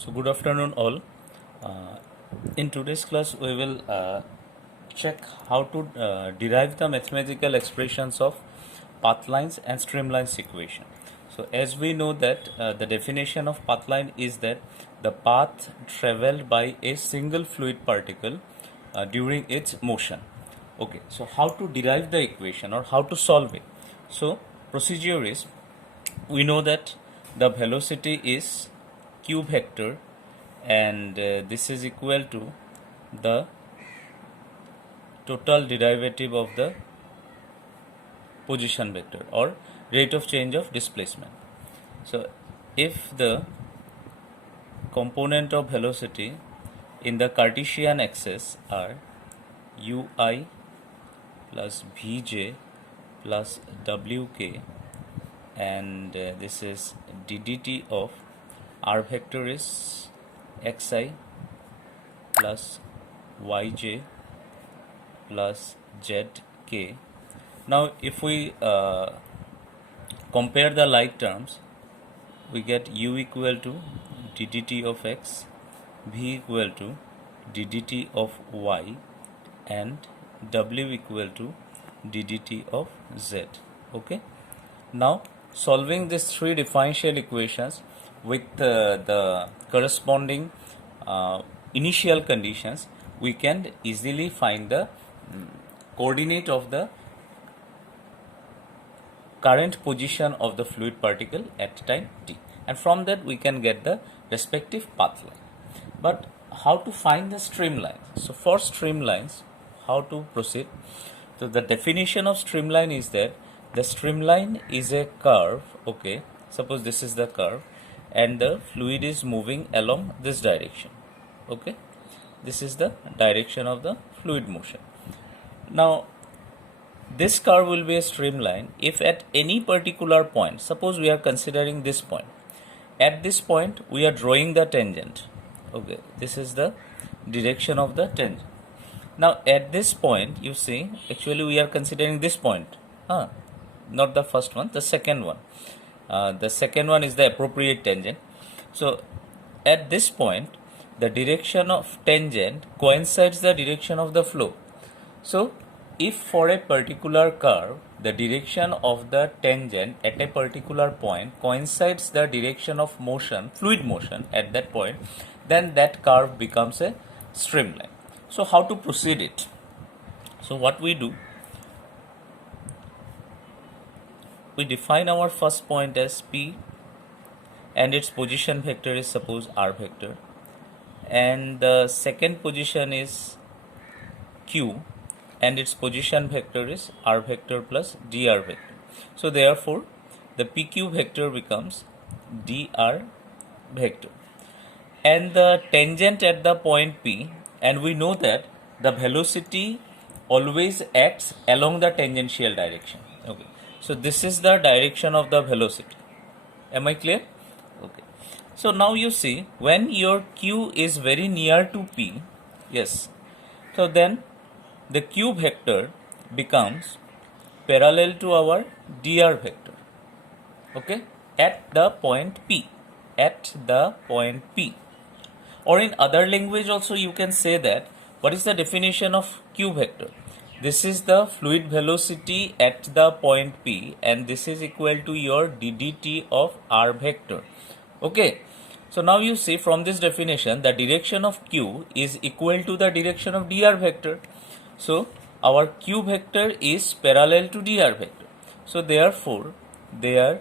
So good afternoon all. Uh, in today's class we will check how to derive the mathematical expressions of path lines and streamlines equation. So as we know that the definition of path line is that the path traveled by a single fluid particle during its motion. Okay, so how to derive the equation or how to solve it? So procedure is, we know that the velocity is q vector and this is equal to the total derivative of the position vector or rate of change of displacement. So if the component of velocity in the Cartesian axis are ui plus vj plus wk and this is ddt of r vector is xi plus yj plus zk. Now if we compare the like terms, we get u equal to ddt of x, v equal to ddt of y and w equal to ddt of z. Okay, now solving these three differential equations with the corresponding initial conditions, we can easily find the coordinate of the current position of the fluid particle at time t, and from that we can get the respective path line. But how to find the streamlines? So for streamlines, how to proceed? So the definition of streamline is that the streamline is a curve. Okay, suppose this is the curve and the fluid is moving along this direction. Okay, this is the direction of the fluid motion. Now this curve will be a streamline if at any particular point, suppose we are considering this point, at this point we are drawing the tangent. Okay, this is the direction of the tangent. Now at this point, you see, actually we are considering this point, not the first one, the second one. The second one is the appropriate tangent. So at this point, the direction of tangent coincides the direction of the flow. So if for a particular curve, the direction of the tangent at a particular point coincides the direction of motion, fluid motion at that point, then that curve becomes a streamline. So how to proceed it? So what we do, we define our first point as P and its position vector is suppose r vector, and the second position is Q and its position vector is r vector plus dr vector. So therefore the PQ vector becomes dr vector and the tangent at the point P, and we know that the velocity always acts along the tangential direction. Okay, so this is the direction of the velocity. Am I clear? Okay, so now you see, when your Q is very near to P, yes, so then the Q vector becomes parallel to our dr vector. Okay, at the point P, at the point P. Or in other language also you can say that, what is the definition of Q vector? This is the fluid velocity at the point P and this is equal to your ddt of r vector. Okay, so now you see from this definition, the direction of Q is equal to the direction of dr vector. So our Q vector is parallel to dr vector. So therefore their